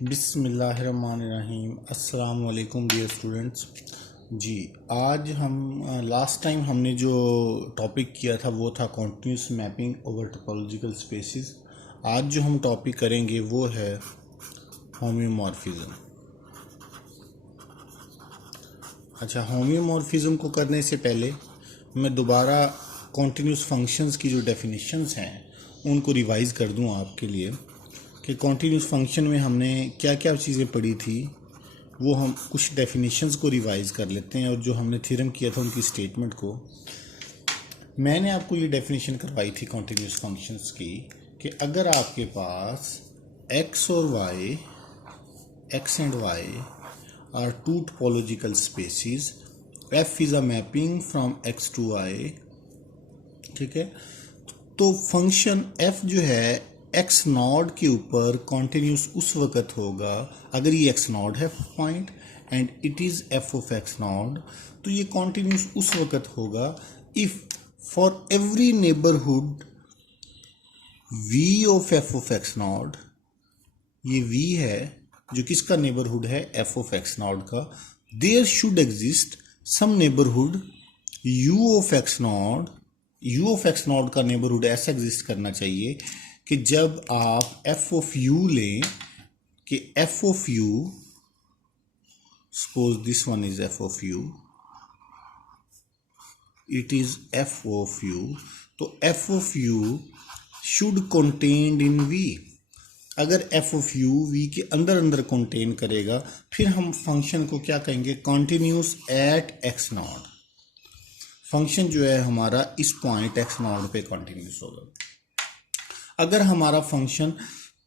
बिस्मिल्लाहिर्रहमानिर्रहीम। अस्सलाम वालेकुम डियर स्टूडेंट्स। जी, आज हम लास्ट टाइम हमने जो टॉपिक किया था वो था continuous mapping over topological spaces. आज जो हम टॉपिक करेंगे वो है होम्योमॉर्फिज्म। अच्छा, होम्योमॉर्फिज्म को करने से पहले मैं दोबारा कॉन्टिन्यूस फंक्शंस की जो डेफिनेशंस हैं उनको रिवाइज़ कर दूं आपके लिए कि कॉन्टिन्यूस फंक्शन में हमने क्या क्या चीज़ें पढ़ी थी। वो हम कुछ डेफिनेशंस को रिवाइज़ कर लेते हैं और जो हमने थ्योरम किया था उनकी स्टेटमेंट को। मैंने आपको ये डेफिनेशन करवाई थी कॉन्टिन्यूस फंक्शंस की कि अगर आपके पास x और y, x and y are two topological spaces, f is a mapping from x to y, ठीक है। तो फंक्शन f जो है एक्स नॉड के ऊपर कॉन्टिन्यूस उस वक्त होगा अगर ये एक्स नॉड है point and it is F of X naught, तो ये कॉन्टिन्यूस उस वक्त होगा if for every neighbourhood V of F of X naught, ये वी है जो किसका नेबरहुड है, एफ ऑफ एक्स नॉड का, there should exist some neighbourhood U of X naught. U of X naught का नेबरहुड ऐसा एग्जिस्ट करना चाहिए कि जब आप एफ ऑफ यू लें कि f of U, suppose this one is f of U, it is f of U, तो F of U should contained in V. अगर एफ ऑफ यू वी के अंदर अंदर कंटेन करेगा फिर हम फंक्शन को क्या कहेंगे, continuous at x not. Function जो है हमारा इस पॉइंट एक्स नॉट पे कॉन्टिन्यूस होगा। अगर हमारा फंक्शन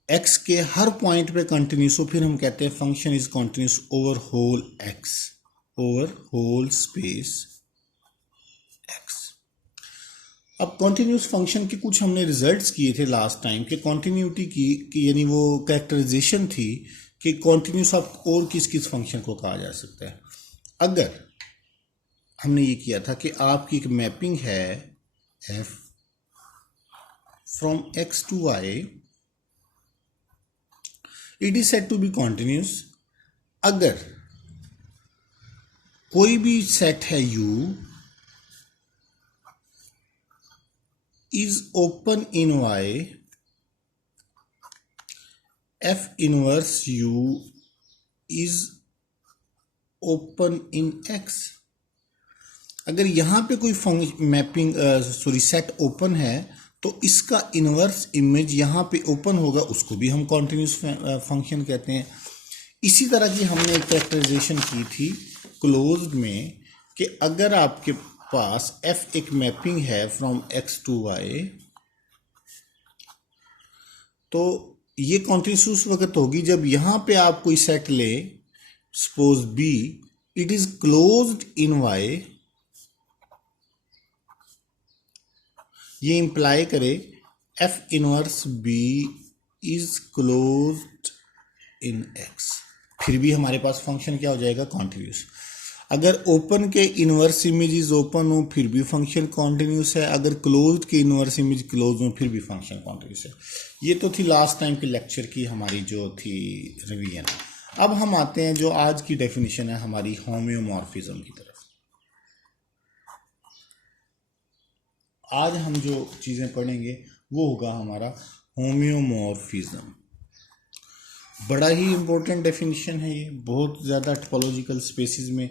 x के हर पॉइंट पे कंटिन्यूस हो फिर हम कहते हैं function is continuous over whole x, over whole space x। अब कंटिन्यूस फंक्शन के कुछ हमने रिजल्ट्स किए थे लास्ट टाइम कि कंटिन्यूटी की यानी वो कैरेक्टराइजेशन थी कि कंटिन्यूस आप और किस किस फंक्शन को कहा जा सकता है। अगर हमने ये किया था कि आपकी एक मैपिंग है f from x to y, it is said to be continuous अगर कोई भी सेट है u is open in y, f inverse u is open in x। अगर यहां पे कोई मैपिंग सेट ओपन है तो इसका इनवर्स इमेज यहाँ पे ओपन होगा, उसको भी हम कॉन्टिन्यूस फंक्शन कहते हैं। इसी तरह की हमने एक कैरेक्टराइजेशन की थी क्लोज्ड में कि अगर आपके पास f एक मैपिंग है फ्रॉम x टू y तो ये कॉन्टिन्यूस उस वक्त होगी जब यहाँ पे आप कोई सेट ले, suppose b, it is closed in y, ये इंप्लाई करे F inverse B is closed in X, फिर भी हमारे पास फंक्शन क्या हो जाएगा, कॉन्टिन्यूस। अगर ओपन के इनवर्स इमेज इज ओपन हो फिर भी फंक्शन कॉन्टिन्यूस है, अगर क्लोज्ड के इनवर्स इमेज क्लोज हो फिर भी फंक्शन कॉन्टिन्यूस है। ये तो थी लास्ट टाइम के लेक्चर की हमारी जो थी रिवीजन। अब हम आते हैं जो आज की डेफिनेशन है हमारी होम्योमॉर्फिज्म की तरफ। आज हम जो चीज़ें पढ़ेंगे वो होगा हमारा होम्योमॉर्फिज्म। बड़ा ही इम्पोर्टेंट डेफिनेशन है ये, बहुत ज़्यादा टोपोलॉजिकल स्पेसिस में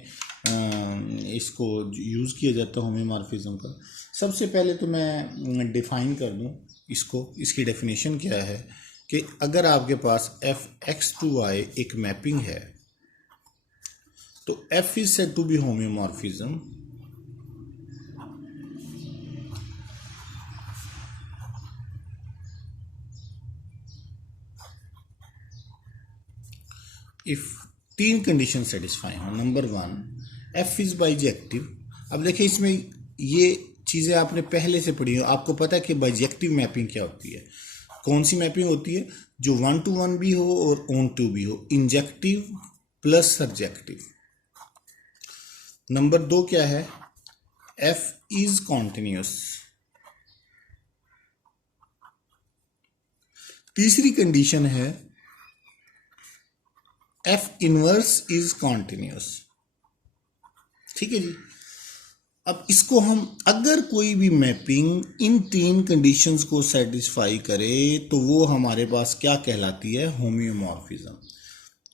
इसको यूज़ किया जाता है होम्योमॉर्फिज्म का। सबसे पहले तो मैं डिफ़ाइन कर दूं इसको, इसकी डेफिनेशन क्या है कि अगर आपके पास एफ एक्स टू वाई एक मैपिंग है तो f is said to be homeomorphism if तीन कंडीशन सेटिस्फाई हो। Number one, f is bijective. अब देखिए इसमें ये चीज़ें आपने पहले से पढ़ी हो, आपको पता है कि बाइजेक्टिव मैपिंग क्या होती है। कौन सी मैपिंग होती है, जो 1 to 1 भी हो और ऑन टू भी हो, इंजेक्टिव प्लस सब्जेक्टिव। नंबर दो क्या है, एफ इज कॉन्टिन्यूस। तीसरी कंडीशन है एफ इनवर्स इज कॉन्टिन्यूस। ठीक है जी। अब इसको हम अगर कोई भी मैपिंग इन तीन कंडीशंस को सेटिस्फाई करे तो वो हमारे पास क्या कहलाती है, होम्योमॉर्फिज्म।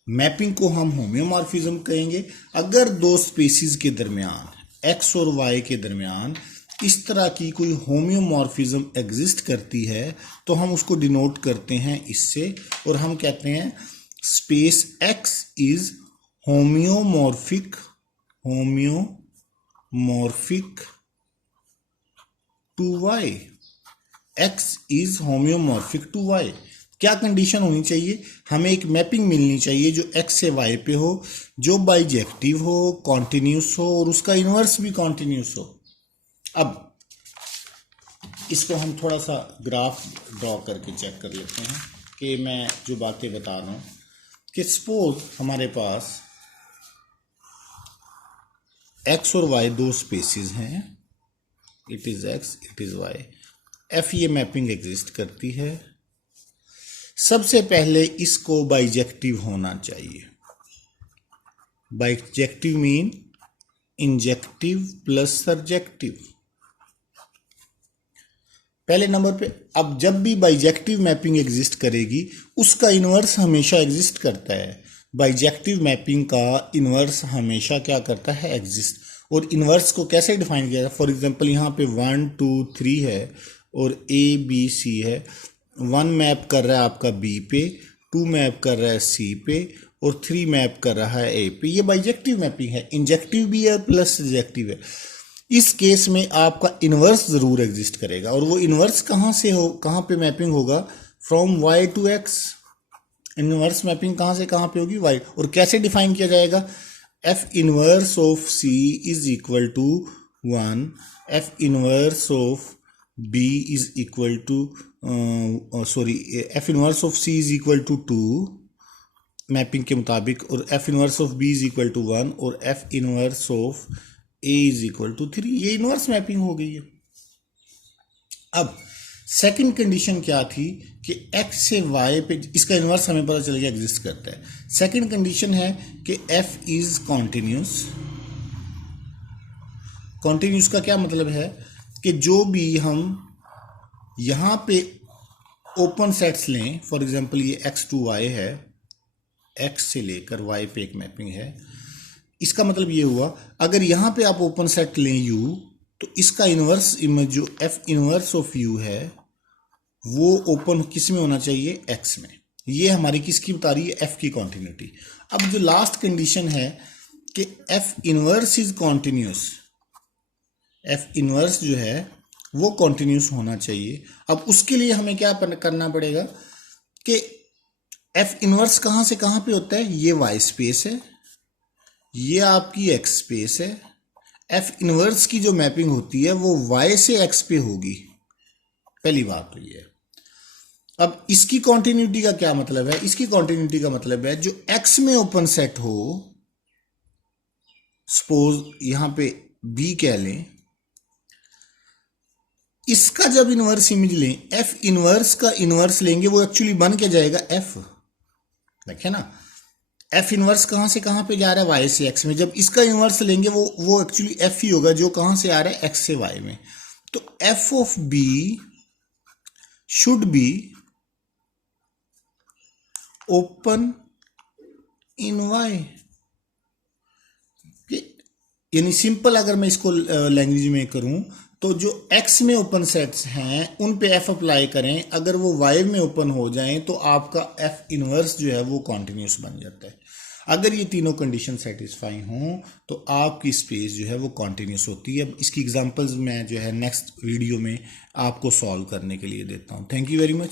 मैपिंग को हम होम्योमॉर्फिज्म कहेंगे अगर दो स्पीसीज के दरमियान एक्स और वाई के दरमियान इस तरह की कोई होम्योमॉर्फिज्म एग्जिस्ट करती है तो हम उसको डिनोट करते हैं इससे, और हम कहते हैं space x is homeomorphic to y. X is homeomorphic to y. क्या कंडीशन होनी चाहिए, हमें एक मैपिंग मिलनी चाहिए जो एक्स से वाई पे हो, जो बाइजेक्टिव हो, कॉन्टिन्यूस हो और उसका इनवर्स भी कॉन्टिन्यूस हो। अब इसको हम थोड़ा सा ग्राफ ड्रॉ करके चेक कर लेते हैं कि मैं जो बातें बता रहा हूँ कि सपोज हमारे पास एक्स और वाई दो स्पेसिस हैं, it is x it is y, f ये मैपिंग एग्जिस्ट करती है। सबसे पहले इसको बाइजेक्टिव होना चाहिए। Bijective mean injective plus surjective. पहले नंबर पे अब जब भी बाइजेक्टिव मैपिंग एग्जिस्ट करेगी उसका इनवर्स हमेशा एग्जिस्ट करता है। बाइजेक्टिव मैपिंग का इनवर्स हमेशा क्या करता है, एग्जिस्ट। और इनवर्स को कैसे डिफाइन किया जाए, फॉर एग्जांपल यहाँ पे 1 2 3 है और ए बी सी है। 1 मैप कर रहा है आपका बी पे, 2 मैप कर रहा है सी पे और 3 मैप कर रहा है ए पे। ये बाइजेक्टिव मैपिंग है। इंजेक्टिव भी है प्लस सजेक्टिव है। इस केस में आपका इनवर्स जरूर एग्जिस्ट करेगा, और वो इनवर्स कहाँ से हो, कहाँ पे मैपिंग होगा, from Y to X. Inverse mapping कहाँ से कहाँ पे होगी, वाई। और कैसे डिफाइन किया जाएगा, F inverse of C is equal to 1, F inverse of B is equal to F inverse of C is equal to 2 mapping के मुताबिक, और F inverse of B is equal to 1 और F inverse of A is equal to 3। ये inverse mapping हो गई है। अब second condition क्या थी कि एक्स से वाई पे इसका इनवर्स हमें पता चल गया एग्जिस्ट करता है। सेकंड कंडीशन है कि एफ इज कॉन्टिन्यूस। कॉन्टिन्यूस का क्या मतलब है कि जो भी हम यहां पे ओपन सेट्स लें, फॉर एग्जांपल ये एक्स टू वाई है, एक्स से लेकर वाई पे एक मैपिंग है, इसका मतलब ये हुआ अगर यहां पे आप ओपन सेट लें u तो इसका इनवर्स इमेज जो एफ इनवर्स ऑफ u है वो ओपन किस में होना चाहिए, x में। ये हमारी किसकी बता रही है, f की कॉन्टिन्यूटी। अब जो लास्ट कंडीशन है कि f inverse is continuous, f inverse जो है वो कॉन्टिन्यूस होना चाहिए। अब उसके लिए हमें क्या करना पड़ेगा कि f इनवर्स कहां से कहां पे होता है, ये y स्पेस है, ये आपकी x स्पेस है। f इनवर्स की जो मैपिंग होती है वो y से x पे होगी, पहली बात तो ये है। अब इसकी कॉन्टिन्यूटी का क्या मतलब है, इसकी कॉन्टिन्यूटी का मतलब है जो x में ओपन सेट हो, सपोज यहां पे b कह लें, इसका जब इनवर्स इमेज लें, f इनवर्स का इनवर्स लेंगे वो एक्चुअली बन के जाएगा f। देखिए ना, एफ इनवर्स कहां से कहां पे जा रहा है, वाई से एक्स में। जब इसका इनवर्स लेंगे वो एक्चुअली एफ ही होगा जो कहां से आ रहा है, एक्स से वाई में। तो F of B should be open in Y. यानी सिंपल अगर मैं इसको लैंग्वेज में करूं तो जो x में ओपन सेट्स हैं उन पे f अप्लाई करें, अगर वो y में ओपन हो जाएं तो आपका f इनवर्स जो है वो कॉन्टिन्यूस बन जाता है। अगर ये तीनों कंडीशन सेटिस्फाई हों तो आपकी स्पेस जो है वो कॉन्टिन्यूस होती है। इसकी एग्जांपल्स मैं जो है नेक्स्ट वीडियो में आपको सॉल्व करने के लिए देता हूँ। Thank you very much.